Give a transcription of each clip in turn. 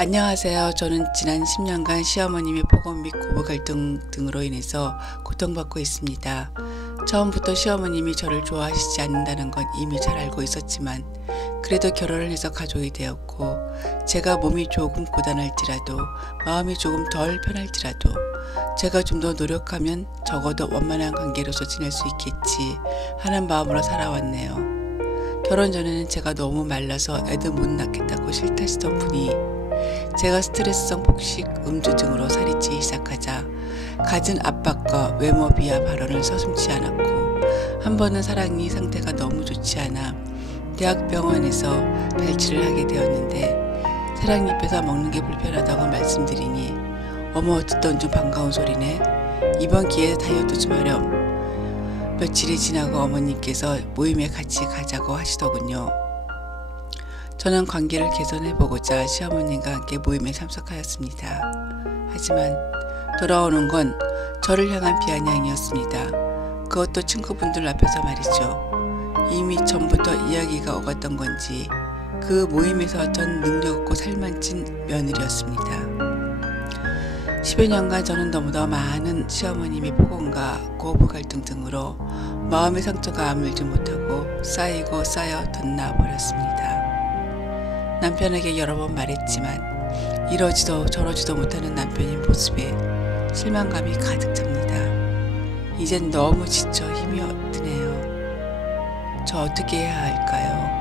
안녕하세요. 저는 지난 10년간 시어머님의 폭언 및 고부 갈등 등으로 인해서 고통받고 있습니다. 처음부터 시어머님이 저를 좋아하시지 않는다는 건 이미 잘 알고 있었지만 그래도 결혼을 해서 가족이 되었고 제가 몸이 조금 고단할지라도 마음이 조금 덜 편할지라도 제가 좀 더 노력하면 적어도 원만한 관계로서 지낼 수 있겠지 하는 마음으로 살아왔네요. 결혼 전에는 제가 너무 말라서 애도 못 낳겠다고 싫다시던 분이 제가 스트레스성 폭식, 음주 등으로 살이 찌기 시작하자 갖은 압박과 외모 비하 발언을 서슴지 않았고 한 번은 사랑니 상태가 너무 좋지 않아 대학병원에서 발치를 하게 되었는데 사랑잎에서 먹는 게 불편하다고 말씀드리니 어머 듣던 좀 반가운 소리네. 이번 기회에 다이어트 좀 하렴. 며칠이 지나고 어머니께서 모임에 같이 가자고 하시더군요. 저는 관계를 개선해보고자 시어머님과 함께 모임에 참석하였습니다. 하지만 돌아오는 건 저를 향한 비아냥이었습니다. 그것도 친구분들 앞에서 말이죠. 이미 전부터 이야기가 오갔던 건지 그 모임에서 전 능력 없고 살만 찐 며느리였습니다. 10여 년간 저는 너무나 많은 시어머님의 폭언과 고부 갈등 등으로 마음의 상처가 아물지 못하고 쌓이고 쌓여 덧나 버렸습니다. 남편에게 여러 번 말했지만 이러지도 저러지도 못하는 남편의 모습에 실망감이 가득 찹니다. 이젠 너무 지쳐 힘이 드네요. 저 어떻게 해야 할까요?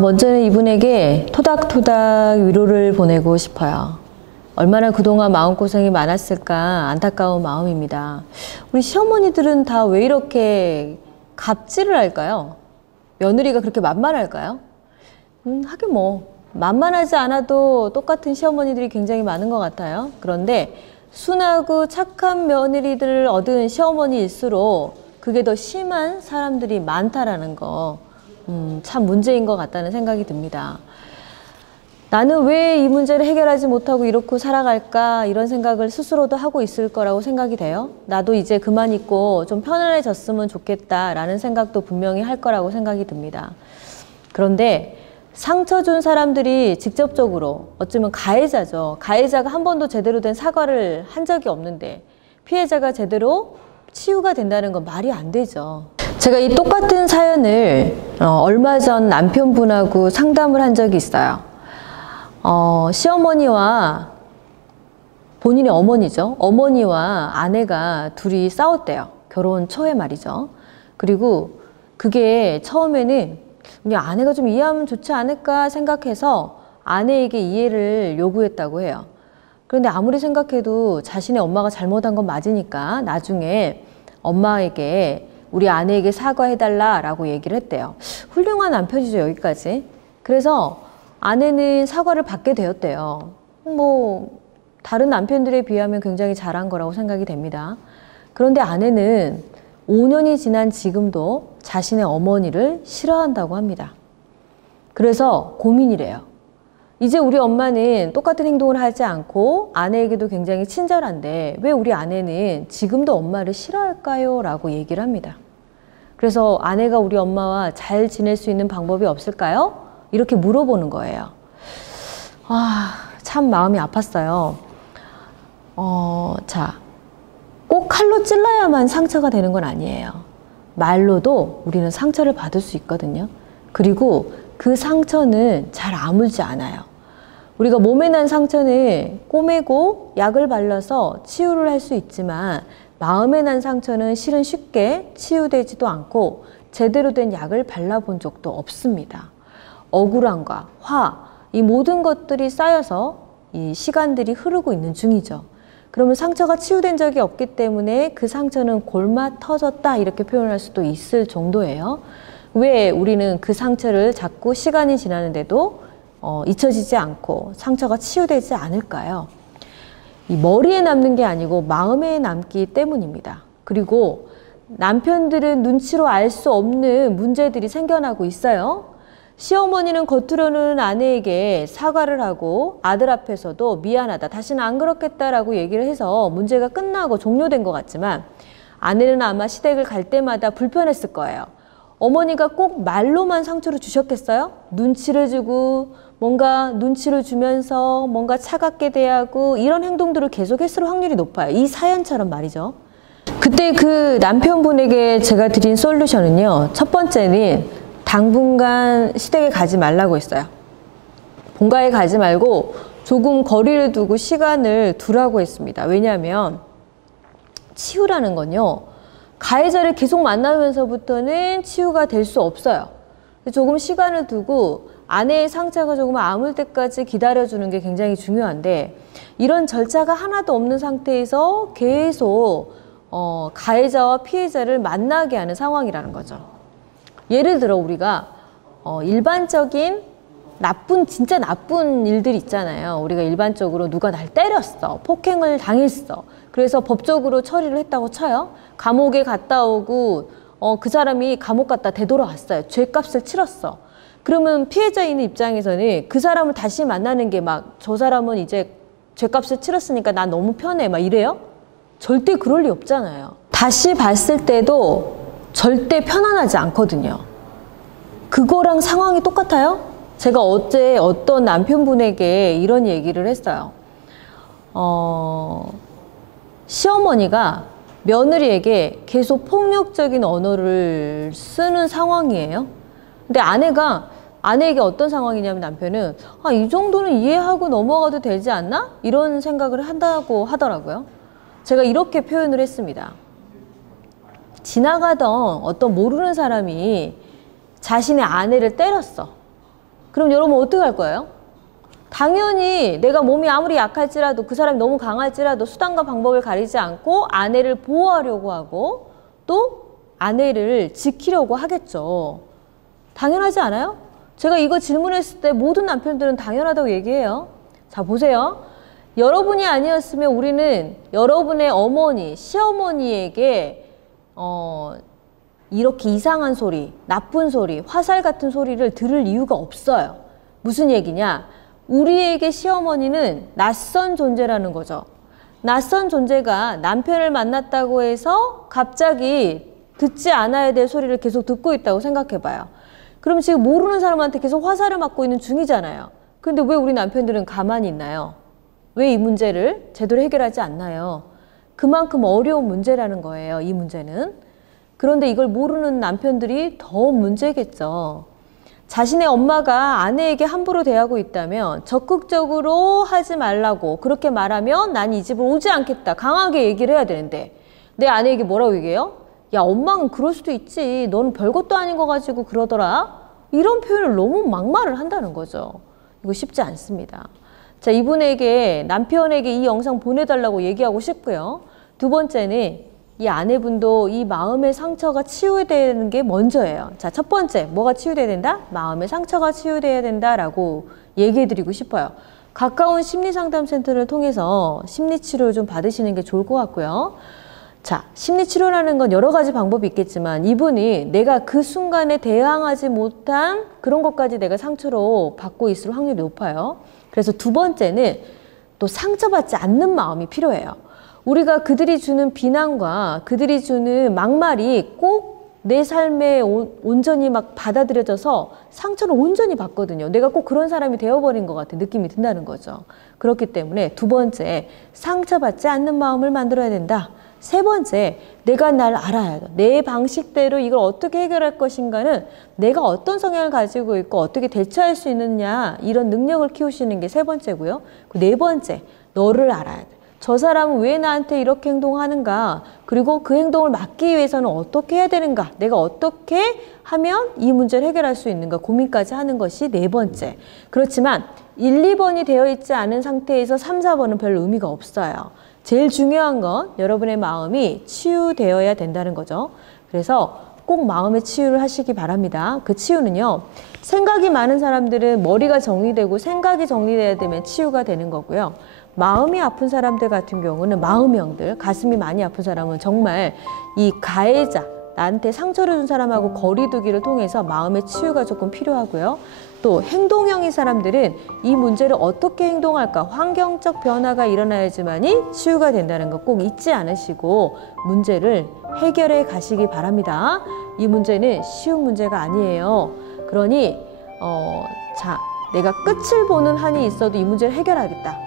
먼저는 이분에게 토닥토닥 위로를 보내고 싶어요. 얼마나 그동안 마음고생이 많았을까 안타까운 마음입니다. 우리 시어머니들은 다 왜 이렇게 갑질을 할까요? 며느리가 그렇게 만만할까요? 하긴 뭐 만만하지 않아도 똑같은 시어머니들이 굉장히 많은 것 같아요. 그런데 순하고 착한 며느리들을 얻은 시어머니일수록 그게 더 심한 사람들이 많다라는 거 참 문제인 것 같다는 생각이 듭니다. 나는 왜 이 문제를 해결하지 못하고 이렇게 살아갈까 이런 생각을 스스로도 하고 있을 거라고 생각이 돼요. 나도 이제 그만 있고 좀 편안해졌으면 좋겠다라는 생각도 분명히 할 거라고 생각이 듭니다. 그런데 상처 준 사람들이 직접적으로 어쩌면 가해자죠. 가해자가 한 번도 제대로 된 사과를 한 적이 없는데 피해자가 제대로 치유가 된다는 건 말이 안 되죠. 제가 이 똑같은 사연을 얼마 전 남편분하고 상담을 한 적이 있어요. 시어머니와 본인의 어머니죠. 어머니와 아내가 둘이 싸웠대요. 결혼 초에 말이죠. 그리고 그게 처음에는 우리 아내가 좀 이해하면 좋지 않을까 생각해서 아내에게 이해를 요구했다고 해요. 그런데 아무리 생각해도 자신의 엄마가 잘못한 건 맞으니까 나중에 엄마에게 우리 아내에게 사과해달라라고 얘기를 했대요. 훌륭한 남편이죠, 여기까지. 그래서 아내는 사과를 받게 되었대요. 뭐 다른 남편들에 비하면 굉장히 잘한 거라고 생각이 됩니다. 그런데 아내는 5년이 지난 지금도 자신의 어머니를 싫어한다고 합니다. 그래서 고민이래요. 이제 우리 엄마는 똑같은 행동을 하지 않고 아내에게도 굉장히 친절한데 왜 우리 아내는 지금도 엄마를 싫어할까요? 라고 얘기를 합니다. 그래서 아내가 우리 엄마와 잘 지낼 수 있는 방법이 없을까요? 이렇게 물어보는 거예요. 참 마음이 아팠어요. 자, 꼭 칼로 찔러야만 상처가 되는 건 아니에요. 말로도 우리는 상처를 받을 수 있거든요. 그리고 그 상처는 잘 아물지 않아요. 우리가 몸에 난 상처는 꼬매고 약을 발라서 치유를 할 수 있지만 마음에 난 상처는 실은 쉽게 치유되지도 않고 제대로 된 약을 발라본 적도 없습니다. 억울함과 화, 이 모든 것들이 쌓여서 이 시간들이 흐르고 있는 중이죠. 그러면 상처가 치유된 적이 없기 때문에 그 상처는 골마 터졌다 이렇게 표현할 수도 있을 정도예요. 왜 우리는 그 상처를 자꾸 시간이 지나는데도 잊혀지지 않고 상처가 치유되지 않을까요? 이 머리에 남는 게 아니고 마음에 남기 때문입니다. 그리고 남편들은 눈치로 알 수 없는 문제들이 생겨나고 있어요. 시어머니는 겉으로는 아내에게 사과를 하고 아들 앞에서도 미안하다, 다시는 안 그렇겠다라고 얘기를 해서 문제가 끝나고 종료된 것 같지만 아내는 아마 시댁을 갈 때마다 불편했을 거예요. 어머니가 꼭 말로만 상처를 주셨겠어요? 눈치를 주고 뭔가 눈치를 주면서 뭔가 차갑게 대하고 이런 행동들을 계속했을 확률이 높아요. 이 사연처럼 말이죠. 그때 그 남편분에게 제가 드린 솔루션은요. 첫 번째는 당분간 시댁에 가지 말라고 했어요. 본가에 가지 말고 조금 거리를 두고 시간을 두라고 했습니다. 왜냐하면 치유라는 건요. 가해자를 계속 만나면서부터는 치유가 될 수 없어요. 조금 시간을 두고 아내의 상처가 조금 아물 때까지 기다려주는 게 굉장히 중요한데 이런 절차가 하나도 없는 상태에서 계속 가해자와 피해자를 만나게 하는 상황이라는 거죠. 예를 들어 우리가 일반적인 진짜 나쁜 일들 있잖아요. 우리가 일반적으로 누가 날 때렸어. 폭행을 당했어. 그래서 법적으로 처리를 했다고 쳐요. 감옥에 갔다 오고 그 사람이 감옥 갔다 되돌아왔어요. 죄값을 치렀어. 그러면 피해자인 입장에서는 그 사람을 다시 만나는 게 막 저 사람은 이제 죄값을 치렀으니까 난 너무 편해 막 이래요? 절대 그럴 리 없잖아요. 다시 봤을 때도 절대 편안하지 않거든요. 그거랑 상황이 똑같아요? 제가 어제 어떤 남편분에게 이런 얘기를 했어요. 시어머니가 며느리에게 계속 폭력적인 언어를 쓰는 상황이에요. 근데 아내에게 어떤 상황이냐면 남편은 이 정도는 이해하고 넘어가도 되지 않나? 이런 생각을 한다고 하더라고요. 제가 이렇게 표현을 했습니다. 지나가던 어떤 모르는 사람이 자신의 아내를 때렸어. 그럼 여러분 어떻게 할 거예요? 당연히 내가 몸이 아무리 약할지라도 그 사람이 너무 강할지라도 수단과 방법을 가리지 않고 아내를 보호하려고 하고 또 아내를 지키려고 하겠죠. 당연하지 않아요? 제가 이거 질문했을 때 모든 남편들은 당연하다고 얘기해요. 자, 보세요. 여러분이 아니었으면 우리는 여러분의 어머니, 시어머니에게 이렇게 이상한 소리, 나쁜 소리, 화살 같은 소리를 들을 이유가 없어요. 무슨 얘기냐? 우리에게 시어머니는 낯선 존재라는 거죠. 낯선 존재가 남편을 만났다고 해서 갑자기 듣지 않아야 될 소리를 계속 듣고 있다고 생각해봐요. 그럼 지금 모르는 사람한테 계속 화살을 맞고 있는 중이잖아요. 근데 왜 우리 남편들은 가만히 있나요? 왜 이 문제를 제대로 해결하지 않나요? 그만큼 어려운 문제라는 거예요, 이 문제는. 그런데 이걸 모르는 남편들이 더 문제겠죠. 자신의 엄마가 아내에게 함부로 대하고 있다면 적극적으로 하지 말라고 그렇게 말하면 난 이 집을 오지 않겠다. 강하게 얘기를 해야 되는데 내 아내에게 뭐라고 얘기해요? 야, 엄마는 그럴 수도 있지. 너는 별것도 아닌 거 가지고 그러더라. 이런 표현을 너무 막말을 한다는 거죠. 이거 쉽지 않습니다. 자, 이분에게 남편에게 이 영상 보내달라고 얘기하고 싶고요. 두 번째는 이 아내분도 이 마음의 상처가 치유되는 게 먼저예요. 자, 첫 번째, 뭐가 치유돼야 된다? 마음의 상처가 치유돼야 된다라고 얘기해드리고 싶어요. 가까운 심리상담센터를 통해서 심리치료를 좀 받으시는 게 좋을 것 같고요. 자, 심리치료라는 건 여러 가지 방법이 있겠지만 이분이 내가 그 순간에 대항하지 못한 그런 것까지 내가 상처로 받고 있을 확률이 높아요. 그래서 두 번째는 또 상처받지 않는 마음이 필요해요. 우리가 그들이 주는 비난과 그들이 주는 막말이 꼭 내 삶에 온전히 막 받아들여져서 상처를 온전히 받거든요. 내가 꼭 그런 사람이 되어버린 것 같은 느낌이 든다는 거죠. 그렇기 때문에 두 번째, 상처받지 않는 마음을 만들어야 된다. 세 번째, 내가 날 알아야 돼. 내 방식대로 이걸 어떻게 해결할 것인가는 내가 어떤 성향을 가지고 있고 어떻게 대처할 수 있느냐 이런 능력을 키우시는 게 세 번째고요. 네 번째, 너를 알아야 돼. 저 사람은 왜 나한테 이렇게 행동하는가? 그리고 그 행동을 막기 위해서는 어떻게 해야 되는가? 내가 어떻게 하면 이 문제를 해결할 수 있는가? 고민까지 하는 것이 네 번째. 그렇지만 1, 2번이 되어 있지 않은 상태에서 3, 4번은 별 의미가 없어요. 제일 중요한 건 여러분의 마음이 치유되어야 된다는 거죠. 그래서 꼭 마음의 치유를 하시기 바랍니다. 그 치유는요. 생각이 많은 사람들은 머리가 정리되고 생각이 정리돼야 되면 치유가 되는 거고요. 마음이 아픈 사람들 같은 경우는 마음형들, 가슴이 많이 아픈 사람은 정말 이 가해자, 나한테 상처를 준 사람하고 거리두기를 통해서 마음의 치유가 조금 필요하고요. 또 행동형인 사람들은 이 문제를 어떻게 행동할까, 환경적 변화가 일어나야지만이 치유가 된다는 거 꼭 잊지 않으시고 문제를 해결해 가시기 바랍니다. 이 문제는 쉬운 문제가 아니에요. 그러니 자, 내가 끝을 보는 한이 있어도 이 문제를 해결하겠다.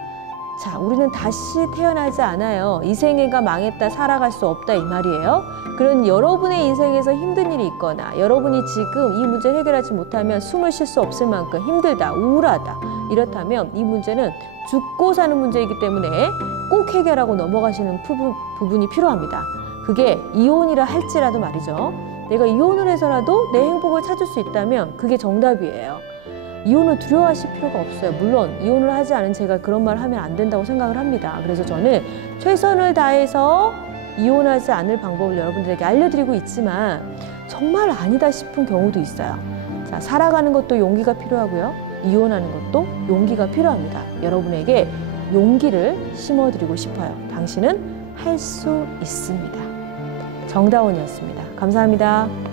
자, 우리는 다시 태어나지 않아요. 이 생애가 망했다, 살아갈 수 없다 이 말이에요. 그런 여러분의 인생에서 힘든 일이 있거나 여러분이 지금 이 문제를 해결하지 못하면 숨을 쉴 수 없을 만큼 힘들다, 우울하다 이렇다면 이 문제는 죽고 사는 문제이기 때문에 꼭 해결하고 넘어가시는 부분이 필요합니다. 그게 이혼이라 할지라도 말이죠. 내가 이혼을 해서라도 내 행복을 찾을 수 있다면 그게 정답이에요. 이혼을 두려워하실 필요가 없어요. 물론 이혼을 하지 않은 제가 그런 말을 하면 안 된다고 생각을 합니다. 그래서 저는 최선을 다해서 이혼하지 않을 방법을 여러분들에게 알려드리고 있지만 정말 아니다 싶은 경우도 있어요. 자, 살아가는 것도 용기가 필요하고요. 이혼하는 것도 용기가 필요합니다. 여러분에게 용기를 심어드리고 싶어요. 당신은 할 수 있습니다. 정다운이었습니다. 감사합니다.